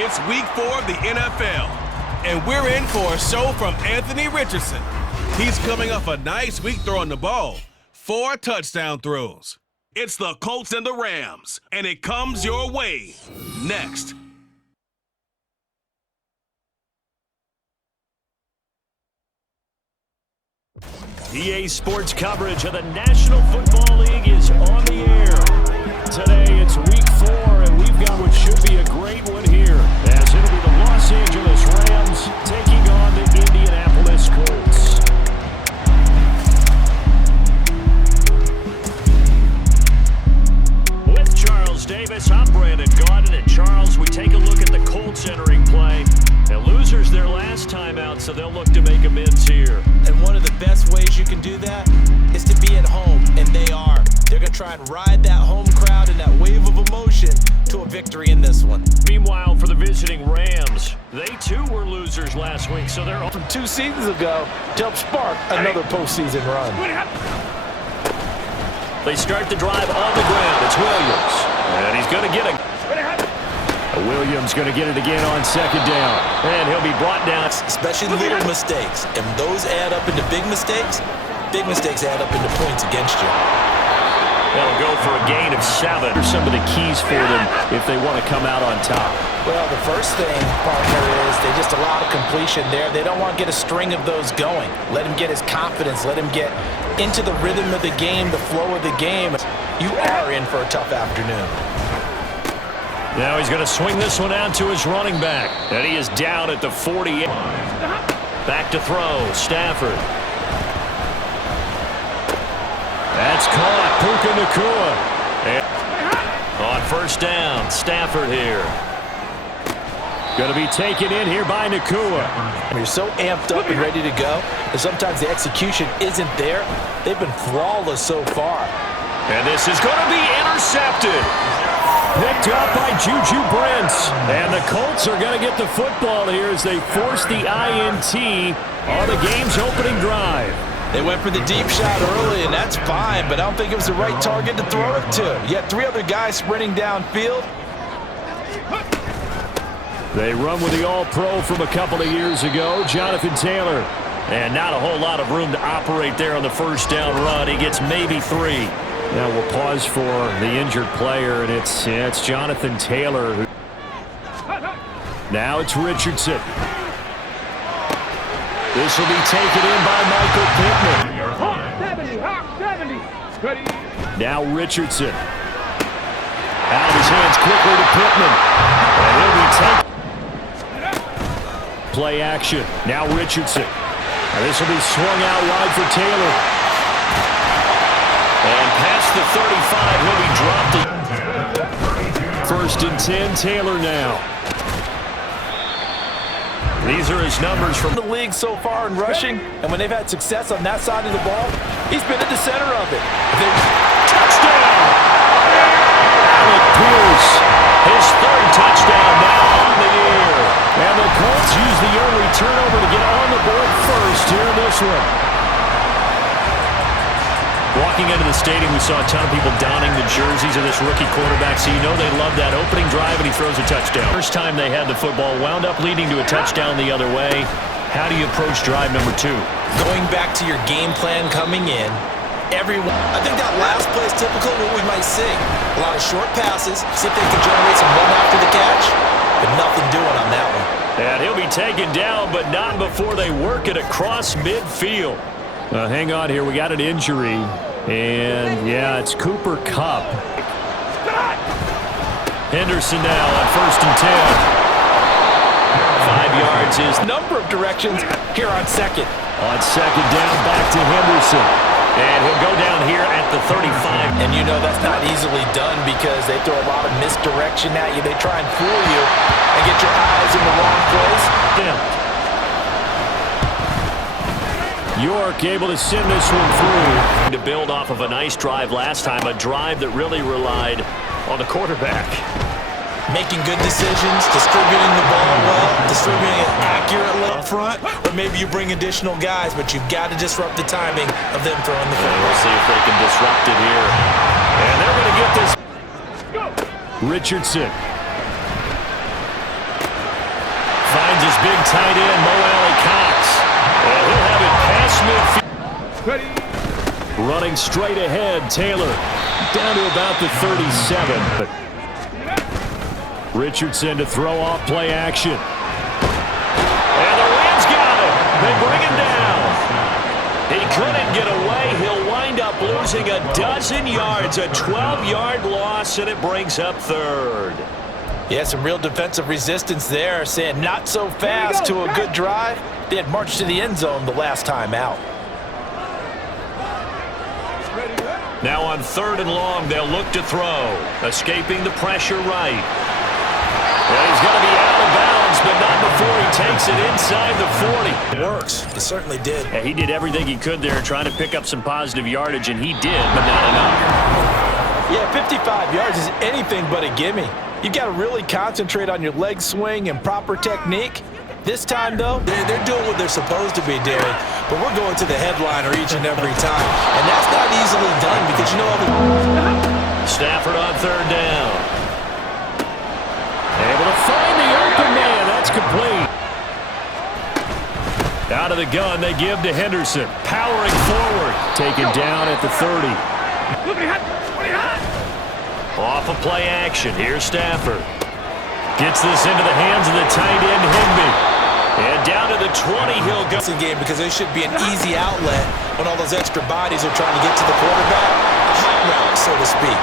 It's week 4 of the NFL, and we're in for a show from Anthony Richardson. He's coming off a nice week throwing the ball, 4 touchdown throws. It's the Colts and the Rams, and it comes your way next. EA Sports coverage of the National Football League is on the air. Today it's week 4, and we've got what should be a great one here, as it'll be the Los Angeles Rams taking on the Indianapolis Colts. With Charles Davis, I'm Brandon Gaudin, and Charles, we take a look at the Colts entering play. And losers their last time out, so they'll look to make amends here. And one of the best ways you can do that is to be at home, and they are. They're going to try and ride that home crowd and that wave of emotion to a victory in this one. Meanwhile, for the visiting Rams, they too were losers last week, so they're from 2 seasons ago to help spark another postseason run. They start the drive on the ground. It's Williams, and he's going to get it. Williams going to get it again on second down, and he'll be brought down. Especially little mistakes, and those add up into big mistakes. Big mistakes add up into points against you. They'll go for a gain of 7. Here's some of the keys for them if they want to come out on top. Well, the first thing, partner, is they just allow the completion there. They don't want to get a string of those going. Let him get his confidence. Let him get into the rhythm of the game, the flow of the game. You are in for a tough afternoon. Now he's going to swing this one out to his running back. And he is down at the 48. Back to throw. Stafford. That's caught. Puka Nacua. On first down, Stafford here. Going to be taken in here by Nacua. You're so amped up and ready to go, and sometimes the execution isn't there. They've been flawless so far. And this is going to be intercepted. Picked up by Juju Brents. And the Colts are going to get the football here as they force the INT on the game's opening drive. They went for the deep shot early, and that's fine, but I don't think it was the right target to throw it to. You had 3 other guys sprinting downfield. They run with the All-Pro from a couple of years ago, Jonathan Taylor. And not a whole lot of room to operate there on the first down run. He gets maybe 3. Now we'll pause for the injured player, and it's Jonathan Taylor. Now it's Richardson. This will be taken in by Michael Pittman. Now Richardson. Out of his hands quickly to Pittman. And he'll be taken. Play action. Now Richardson. Now this will be swung out wide for Taylor. And past the 35, he'll be dropped. First and 10, Taylor now. These are his numbers from the league so far in rushing, and when they've had success on that side of the ball, he's been at the center of it. Touchdown! Alec Pierce, his 3rd touchdown now on the year. And the Colts use the early turnover to get on the board first here in this one. Walking into the stadium, we saw a ton of people donning the jerseys of this rookie quarterback, so you know they love that opening drive, and he throws a touchdown. First time they had the football, wound up leading to a touchdown the other way. How do you approach drive number 2? Going back to your game plan coming in, I think that last play is typical of what we might see. A lot of short passes, see if they can generate some run after the catch, but nothing doing on that one. And he'll be taken down, but not before they work it across midfield. Hang on here, we got an injury. And, yeah, it's Cooper Kupp. Henderson now on first and 10. 5 yards is number of directions here on second. On second down, back to Henderson. And he'll go down here at the 35. And you know that's not easily done because they throw a lot of misdirection at you. They try and fool you and get your eyes in the wrong place. York able to send this one through. To build off of a nice drive last time, a drive that really relied on the quarterback. Making good decisions, distributing the ball well, distributing it accurately up front, or maybe you bring additional guys, but you've got to disrupt the timing of them throwing the football. We'll see if they can disrupt it here. And they're going to get this. Richardson. big tight end, Mo Alley-Cox. And he'll have it past midfield. Running straight ahead, Taylor. Down to about the 37. Richardson to throw off play action. And the Rams got him. They bring him down. He couldn't get away. He'll wind up losing a dozen yards, a 12-yard loss, and it brings up third. Yeah, some real defensive resistance there, saying not so fast to a good drive. They had marched to the end zone the last time out. Now on 3rd and long, they'll look to throw. Escaping the pressure right. Well, he's going to be out of bounds, but not before he takes it inside the 40. It works. It certainly did. Yeah, he did everything he could there, trying to pick up some positive yardage, and he did, but not enough. Yeah, 55 yards is anything but a gimme. You've got to really concentrate on your leg swing and proper technique. This time, though, they're doing what they're supposed to be doing, but we're going to the headliner each and every time, and that's not easily done because, you know, Stafford on 3rd down. Able to find the open man. That's complete. Out of the gun, they give to Henderson. Powering forward. Taken down at the 30. Off of play action. Here's Stafford. Gets this into the hands of the tight end, Higbee. And down to the 20, he'll go. Game because there should be an easy outlet when all those extra bodies are trying to get to the quarterback. A hot route, so to speak.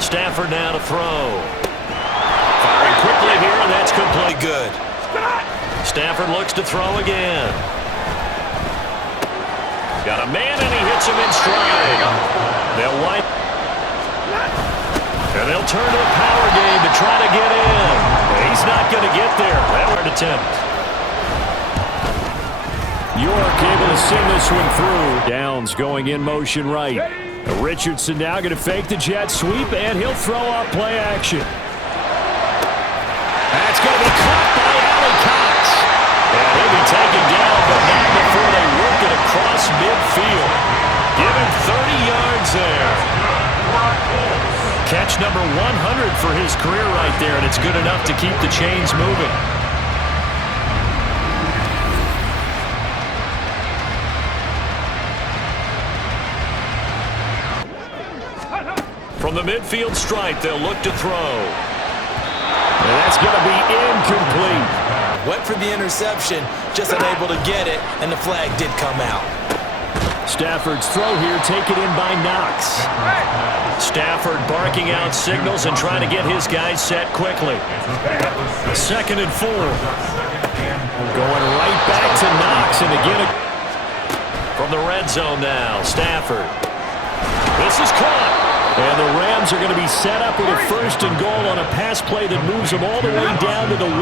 Stafford now to throw. Firing quickly here, and that's complete. Good. Stafford looks to throw again. Got a man, and he hits him in stride. They'll wipe. And they'll turn to a power game to try to get in. He's not going to get there. That hard attempt. York able to send this one through. Downs going in motion right. Richardson now going to fake the jet sweep, and he'll throw off play action. That's going to be caught by Alley-Cox. And he'll be taken down, but not before they work it across midfield. Give him 30 yards there. Catch number 100 for his career right there, and it's good enough to keep the chains moving. From the midfield stripe, they'll look to throw. And that's going to be incomplete. Went for the interception, just unable to get it, and the flag did come out. Stafford's throw here taken in by Knox. Stafford barking out signals and trying to get his guys set quickly. 2nd and 4. Going right back to Knox, and again from the red zone now. Stafford. This is caught. And the Rams are going to be set up with a 1st and goal on a pass play that moves them all the way down to the 1.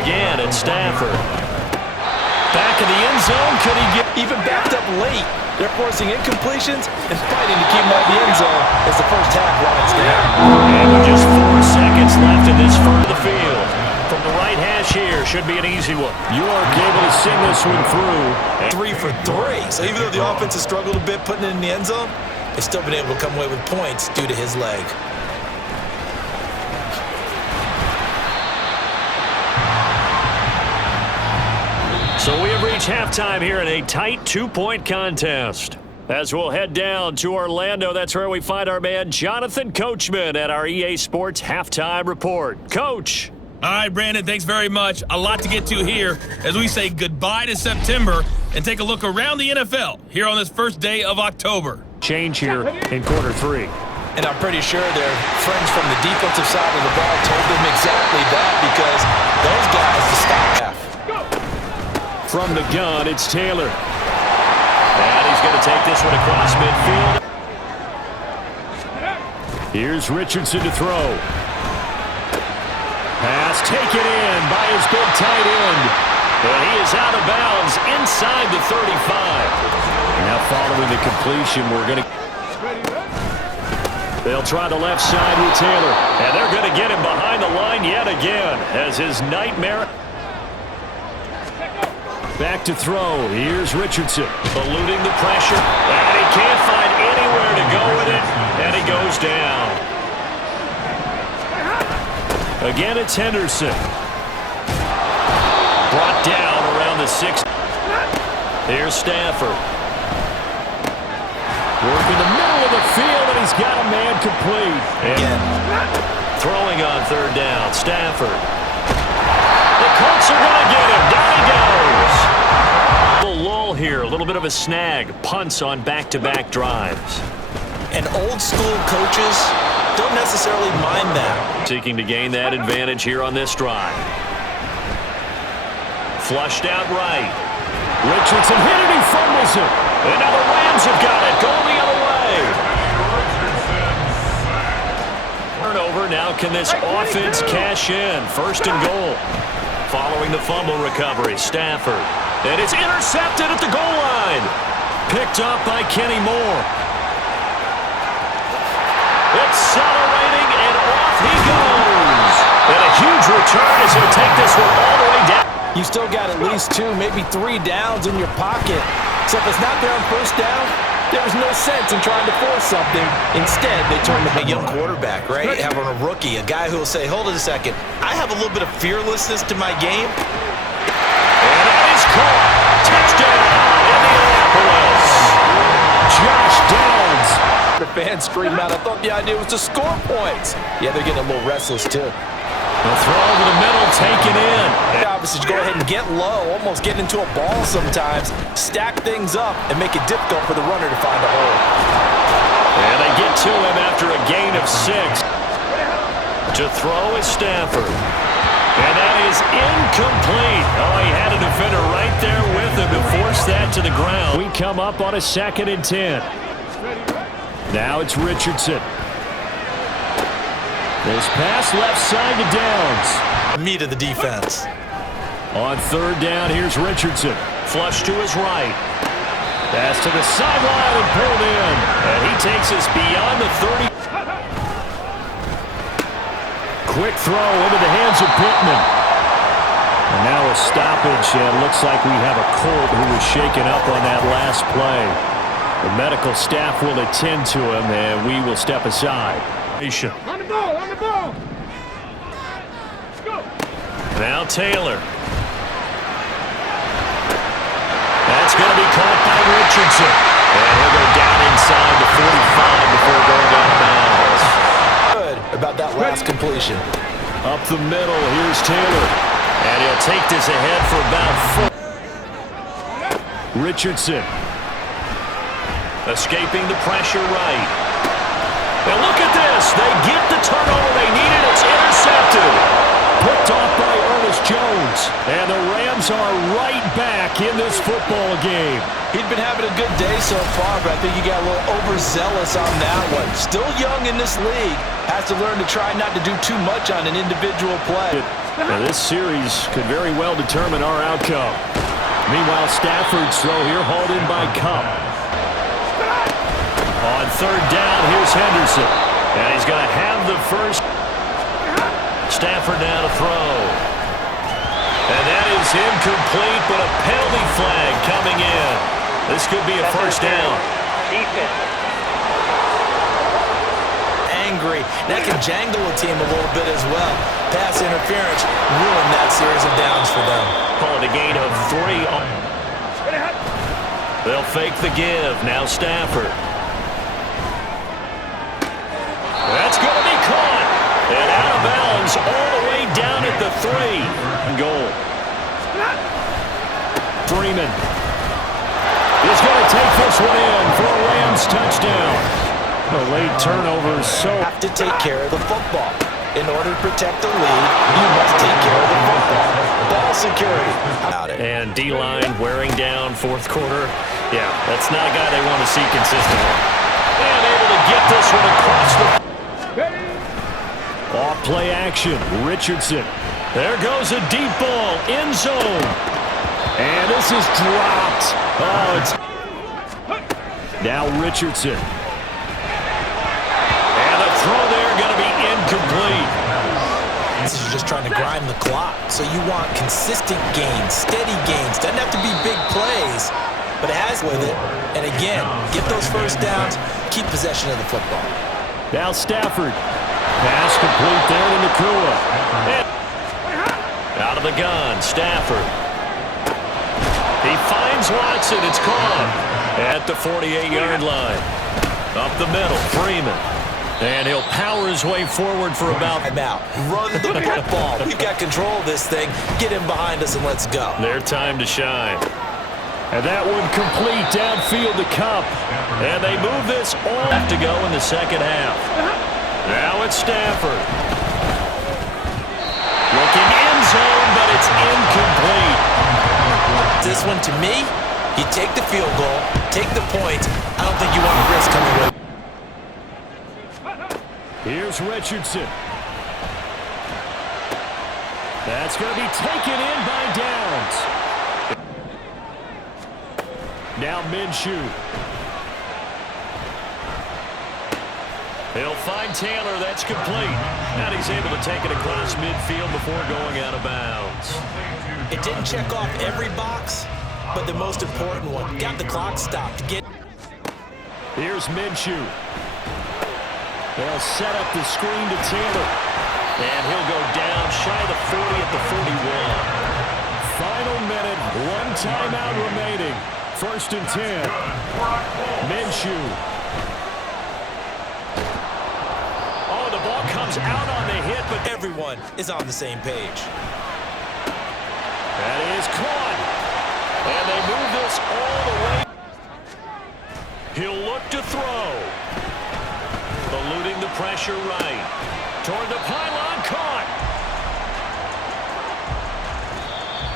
Again, it's Stafford. Back in the end zone, could he get even backed up late? They're forcing incompletions and fighting to keep him out of the end zone as the first half winds down. And with just 4 seconds left in this part of the field. From the right hash here, should be an easy one. York able to send this one through. 3 for 3. So even though the offense has struggled a bit putting it in the end zone, they've still been able to come away with points due to his leg. So we have reached halftime here in a tight 2-point contest. As we'll head down to Orlando, that's where we find our man Jonathan Coachman at our EA Sports Halftime Report. Coach. All right, Brandon, thanks very much. A lot to get to here as we say goodbye to September and take a look around the NFL here on this first day of October. Change here in quarter 3. And I'm pretty sure their friends from the defensive side of the ball told them exactly that because those guys, the stop half. From the gun, it's Taylor. And he's going to take this one across midfield. Here's Richardson to throw. Pass taken in by his big tight end. And he is out of bounds inside the 35. Now following the completion, we're going to... They'll try the left side with Taylor. And they're going to get him behind the line yet again as his nightmare... Back to throw. Here's Richardson. Eluding the pressure. And he can't find anywhere to go with it. And he goes down. Again, it's Henderson. Brought down around the 6. Here's Stafford. Working the middle of the field, and he's got a man complete. And throwing on third down, Stafford. The Colts are going to get him. Down he goes. A little lull here, a little bit of a snag. Punts on back-to-back drives. And old school coaches don't necessarily mind that. Seeking to gain that advantage here on this drive. Flushed out right. Richardson hit it, he fumbles it. And now the Rams have got it, going the other way. Turnover, now can this offense cash in? First and goal. Following the fumble recovery, Stafford. And it's intercepted at the goal line. Picked up by Kenny Moore. Accelerating, and off he goes. And a huge return as he'll take this one all the way down. You still got at least 2, maybe 3 downs in your pocket. So if it's not there on first down, there's no sense in trying to force something. Instead, they turn to a young quarterback, right? Having a rookie, a guy who will say, hold it a second, I have a little bit of fearlessness to my game. And that is caught. Touchdown, Indianapolis. Josh Downs. The fans scream out, I thought the idea was to score points. Yeah, they're getting a little restless, too. The throw over the middle, taken in. Obviously, go ahead and get low, almost get into a ball sometimes, stack things up, and make it difficult for the runner to find a hole. And they get to him after a gain of 6. To throw is Stafford. And that is incomplete. Oh, he had a defender right there with him to force that to the ground. We come up on a 2nd and 10. Now it's Richardson. This pass left side to Downs. Meat of the defense. On third down, here's Richardson. Flush to his right. Pass to the sideline and pulled in. And he takes us beyond the 30. Quick throw into the hands of Pittman. And now a stoppage, and looks like we have a Colt who was shaken up on that last play. The medical staff will attend to him, and we will step aside. On the ball, on the ball. Let's go. Now Taylor. That's going to be caught by Richardson. And he'll go down inside the 45 before going out of bounds. Good about that last completion. Up the middle, here's Taylor. And he'll take this ahead for about 4. Richardson. Escaping the pressure right. And look at this. They get the turnover they needed. It's intercepted. Picked off by Ernest Jones. And the Rams are right back in this football game. He'd been having a good day so far, but I think he got a little overzealous on that one. Still young in this league. Has to learn to try not to do too much on an individual play. Now, this series could very well determine our outcome. Meanwhile, Stafford's throw here hauled in by Cup. On third down, here's Henderson. And he's going to have the first. Stafford now to throw. And that is incomplete, but a penalty flag coming in. This could be a first down. Angry. That can jangle a team a little bit as well. Pass interference ruined that series of downs for them. Call it a gain of 3. They'll fake the give. Now Stafford. That's going to be caught. And out of bounds all the way down at the 3. Goal. Freeman is going to take this one in for a Rams touchdown. A late turnover, so have to take care of the football. In order to protect the lead, you must take care of the football. Ball security. And D-line wearing down fourth quarter. Yeah, that's not a guy they want to see consistently. And able to get this one across the... Off play action, Richardson. There goes a deep ball, end zone. And this is dropped. Oh, it's... Now Richardson. And the throw there going to be incomplete. This is just trying to grind the clock. So you want consistent gains, steady gains. Doesn't have to be big plays, but it has with it. And again, get those first downs, keep possession of the football. Now Stafford. Pass complete there to Nakua. Out of the gun, Stafford. He finds Watson. It's caught at the 48-yard line. Up the middle, Freeman. And he'll power his way forward for about... Now, run the football. We've got control of this thing. Get him behind us and let's go. Their time to shine. And that one complete downfield to Cup. And they move this all to go in the second half. Now it's Stafford. Looking end zone, but it's incomplete. This one, to me, you take the field goal, take the points. I don't think you want to risk coming with. Here's Richardson. That's going to be taken in by Downs. Now Minshew. He'll find Taylor. That's complete. And he's able to take it across midfield before going out of bounds. It didn't check off every box, but the most important one. Got the clock stopped. Here's Minshew. They'll set up the screen to Taylor. And he'll go down shy of the 40 at the 41. Final minute, one timeout remaining. 1st and 10. Minshew. Oh, the ball comes out on the hit, but Everyone is on the same page. that is caught. And they move this all the way. He'll look to throw. Eluding the pressure right. Toward the pylon, caught.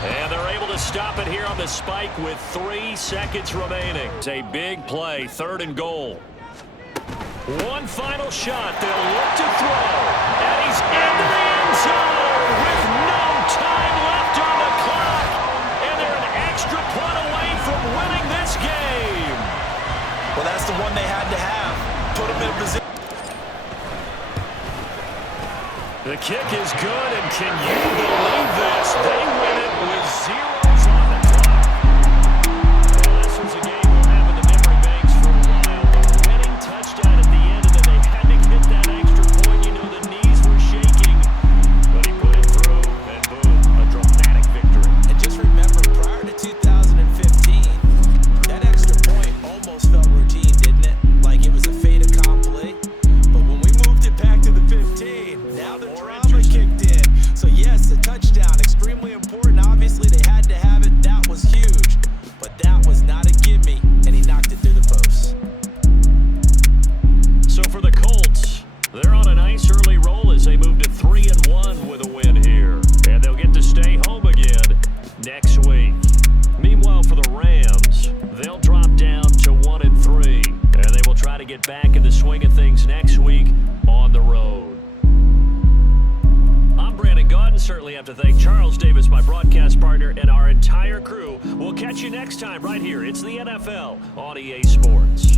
And they're able to stop it here on the spike with 3 seconds remaining. It's a big play, 3rd and goal. One final shot. They'll look to throw. And he's into the end zone with no time left on the clock. And they're an extra point away from winning this game. Well, that's the one they had to have. Put them in position. The kick is good, and can you believe this? They win it with zeros on the clock. Well, this was a game we'll have in the memory banks for a while. The winning touchdown at the end, and then they had to get that extra point. You know, the knees were shaking, but he put it through, and boom, a dramatic victory. And just remember, prior to 2015, that extra point almost felt routine, didn't it? Like it was a fait accompli. But when we moved it back to the 15, now the drama kicked in. So yes, a touchdown, extremely important. Obviously, they had to have it. That was huge. But that was not a gimme, and he knocked it through the post. So for the Colts, they're on a nice early roll as they move to 3-1 with a win here. And they'll get to stay home again next week. Meanwhile, for the Rams, they'll drop down to 1-3. And they will try to get back in the swing of things next week on the road. I'm Brandon Gaudin. Certainly have to thank Charles Davis, my broadcast partner, and our entire crew. We'll catch you next time right here. It's the NFL on EA Sports.